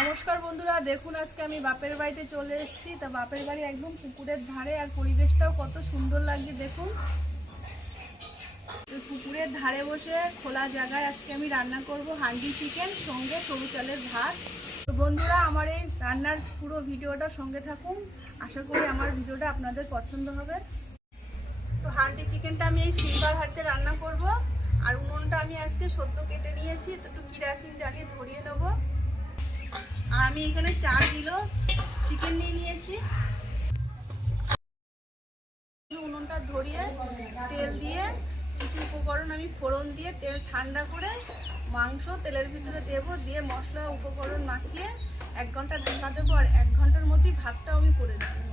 নমস্কার বন্ধুরা, দেখুন আজকে আমি বাপের বাড়িতে চলে এসেছি। তা বাপের বাড়ি একদম পুকুরের ধারে, আর পরিবেশটাও কত সুন্দর লাগছে, দেখুন। পুকুরের ধারে বসে খোলা জায়গায় আজকে আমি রান্না করব হান্ডি চিকেন, সঙ্গে সরু চালের ভাত। তো বন্ধুরা, আমার এই রান্নার পুরো ভিডিওটা সঙ্গে থাকুন। আশা করি আমার ভিডিওটা আপনাদের পছন্দ হবে। তো হান্ডি চিকেনটা আমি এই সিলভার হাটতে রান্না করব, আর উনুনটা আমি আজকে সদ্য কেটে নিয়েছি। তো একটু কিরাচিন জ্বালিয়ে ধরিয়ে নেব। আমি এখানে চার কিলো চিকেন নিয়ে নিয়েছি। উনুনটা ধরিয়ে, তেল দিয়ে, কিছু উপকরণ আমি ফোড়ন দিয়ে তেল ঠান্ডা করে মাংস তেলের ভিতরে দেব, দিয়ে মশলা উপকরণ মাখিয়ে এক ঘণ্টা ঢাকা দেবো, আর এক ঘণ্টার মধ্যেই ভাতটাও আমি করে দেবো।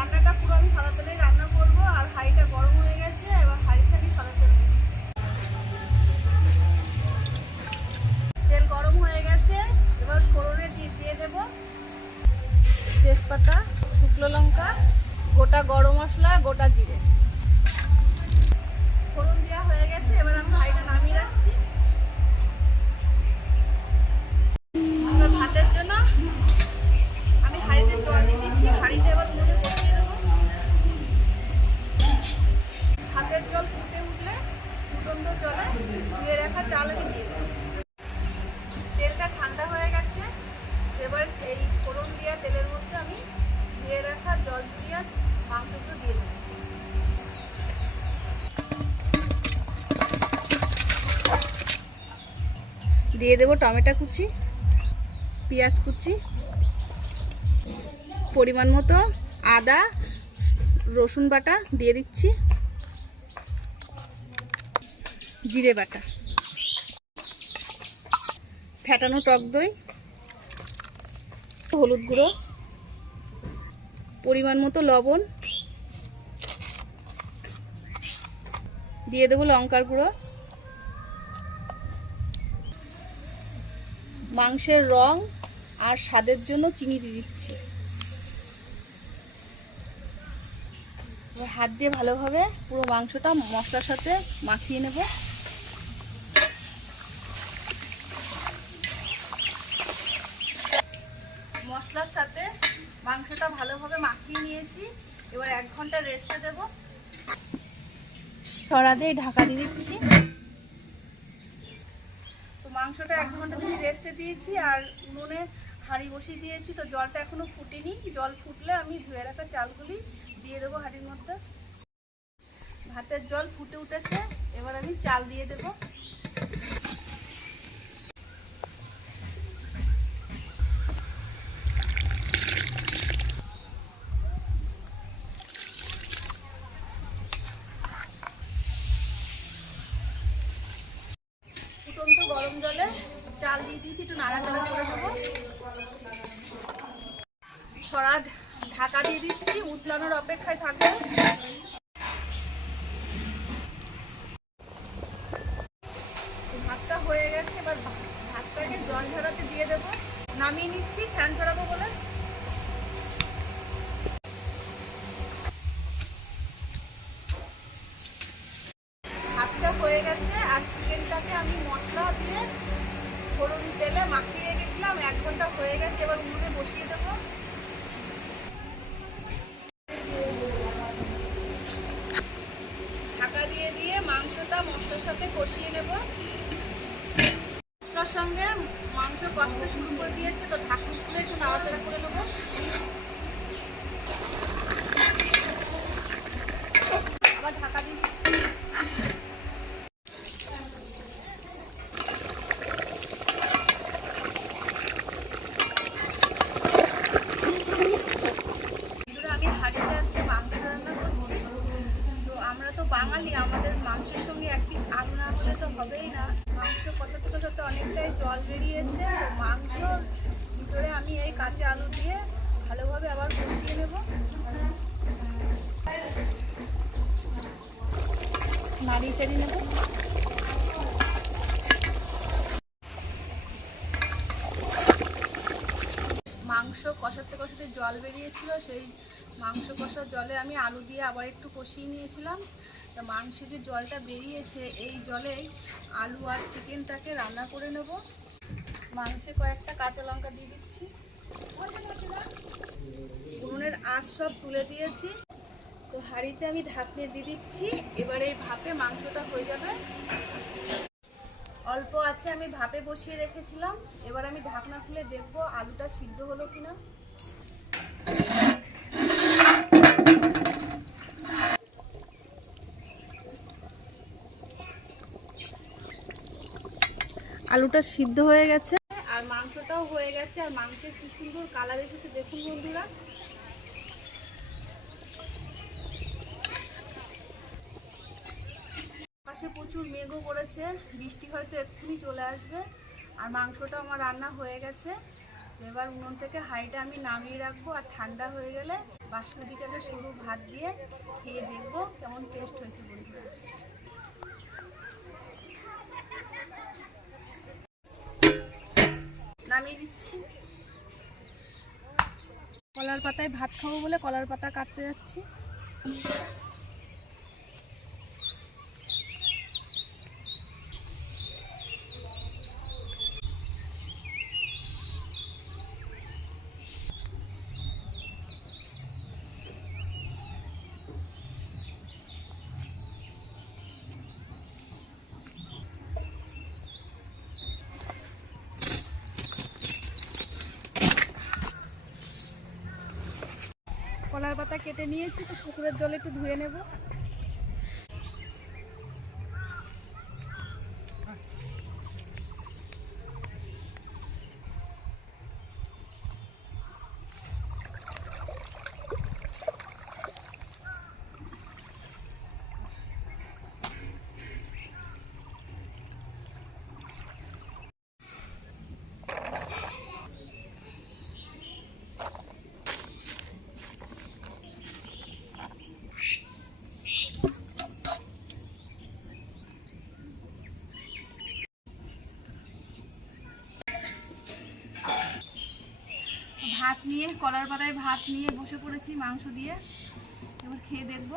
রান্নাটা পুরো আমি সাদা তেলেই রান্না করব, আর হাঁড়িটা গরম হয়ে গেছে, এবার হাঁড়িতে আমি সাদা তেল তেল গরম হয়ে গেছে, এবার ফোড়নে দিয়ে দেব তেজপাতা, শুকনো লঙ্কা, গোটা গরম মশলা, গোটা জিরে। ফোড়ন দেওয়া হয়ে গেছে, এবার আমি হাঁড়িটা দিয়ে দেবো দিয়ে টমেটো কুচি, পেঁয়াজ কুচি, পরিমাণ মতো আদা, রসুন বাটা দিয়ে দিচ্ছি, জিরে বাটা। ফ্যাটানো টক দই, হলুদ গুঁড়ো, পরিমাণ মতো লবণ দিয়ে দেবো লঙ্কার গুঁড়ো। মাংসের রং আর স্বাদের জন্য চিনি দিয়ে দিচ্ছি। হাত দিয়ে ভালোভাবে পুরো মাংসটা মশলার সাথে মাখিয়ে নেব। মশলার সাথে মাংসটা ভালোভাবে মাখিয়ে নিয়েছি। এবার এক ঘণ্টা রেস্টে দেব। সরা দিয়ে ঢাকা দিয়ে দিচ্ছি। তো মাংসটা এক ঘণ্টা ধরে রেস্টে দিয়েছি আর উনুনে হাঁড়ি বসিয়ে দিয়েছি। তো জলটা এখনও ফুটেনি। জল ফুটলে আমি ধুয়ে রাখা চালগুলি দিয়ে দেবো হাঁড়ির মধ্যে। ভাতের জল ফুটে উঠেছে। এবার আমি চাল দিয়ে দেব। গরম জলে চাল দিয়ে দিয়েছি, একটু নাড়াচাড়া করে দেবো ছড়া ঢাকা দিয়ে দিচ্ছি, উতলানোর অপেক্ষায় থাকবে ভাতটা হয়ে গেছে, এবার ভাতটাকে জল ঝরাতে দিয়ে দেবো। নামিয়ে নিচ্ছি, ফ্যান ছড়াবো বলে ভাতটা হয়ে গেছে আর চিকেনটাকে আমি মশলা দিয়ে ফোড়ন তেলে মাখিয়ে রেখেছিলাম, এক ঘণ্টা হয়ে গেছে, এবার উনুনে বসিয়ে দেবো। ঢাকা দিয়ে দিয়ে মাংসটা মশলার সাথে কষিয়ে নেব। মশলার সঙ্গে মাংস কষতে শুরু করে দিয়েছে, তো ঢাকুন একটু নাড়াচাড়া করে নেব আবার ঢাকা দিয়ে দিচ্ছি বন্ধুরা, আমি হাঁড়িতে আজকে মাংস রান্না করছি তো আমরা তো বাঙালি আমাদের মাংসের সঙ্গে এক পিস আলু না হলে তো হবেই না মাংস কত থেকে কত অনেকটাই জল বেরিয়েছে মাংস। ভিতরে আমি এই কাঁচা আলু দিয়ে ভালোভাবে আবার কষিয়ে নেব। নাড়িয়ে চাড়িয়ে নেব। মাংস কষাতে কষাতে জল বেরিয়েছিল, সেই মাংস কষার জলে আমি আলু দিয়ে আবার একটু কষিয়ে নিয়েছিলাম। তা মাংসে যে জলটা বেরিয়েছে, এই জলেই আলু আর চিকেনটাকে রান্না করে নেব। মাংসে কয়েকটা কাঁচা লঙ্কা দিয়ে দিচ্ছি। উনুনের আঁচ সব তুলে দিয়েছি। তো হাঁড়িতে আমি ঢাকনে দিয়ে দিচ্ছি। এবারে এই ভাপে মাংসটা হয়ে যাবে। অল্প আছে আমি ভাপে বসিয়ে রেখেছিলাম। এবার আমি ঢাকনা খুলে দেখব আলুটা সিদ্ধ হলো কিনা। আলুটা সিদ্ধ হয়ে গেছে। আর মাংসটাও হয়ে গেছে, আর মাংসের কি সুন্দর কালার এসেছে দেখুন বন্ধুরা। পাশে প্রচুর মেঘও করেছে, বৃষ্টি হয়তো এক্ষুনি চলে আসবে, আর মাংসটা আমার রান্না হয়ে গেছে। এবার উনুন থেকে হাঁড়িটা আমি নামিয়ে রাখব, আর ঠান্ডা হয়ে গেলে বাসমতি চালের সরু ভাত দিয়ে খেয়ে দেখব কেমন টেস্ট হয়েছে বন্ধুরা। নামিয়ে দিচ্ছি। কলার পাতায় ভাত খাব বলে কলার পাতা কাটতে যাচ্ছি। কলার পাতা কেটে নিয়েছি তো পুকুরের জলে একটু ধুয়ে নেব। কলার পাতায় ভাত নিয়ে বসে পড়েছি, মাংস দিয়ে। এবার খেয়ে দেখব।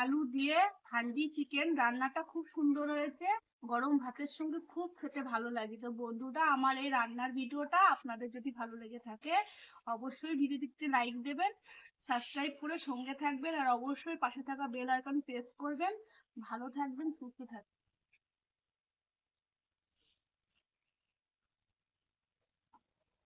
আলু দিয়ে হান্ডি চিকেন, রান্নাটা খুব সুন্দর হয়েছে। গরম ভাতের সঙ্গে খুব খেতে ভালো লাগে। তো বন্ধুরা, আমার এই রান্নার ভিডিওটা আপনাদের যদি ভালো লেগে থাকে, অবশ্যই ভিডিওটিতে লাইক দেবেন সাবস্ক্রাইব করে সঙ্গে থাকবেন, আর অবশ্যই পাশে থাকা বেল আইকন প্রেস করবেন। ভালো থাকবেন, সুস্থ থাকবেন।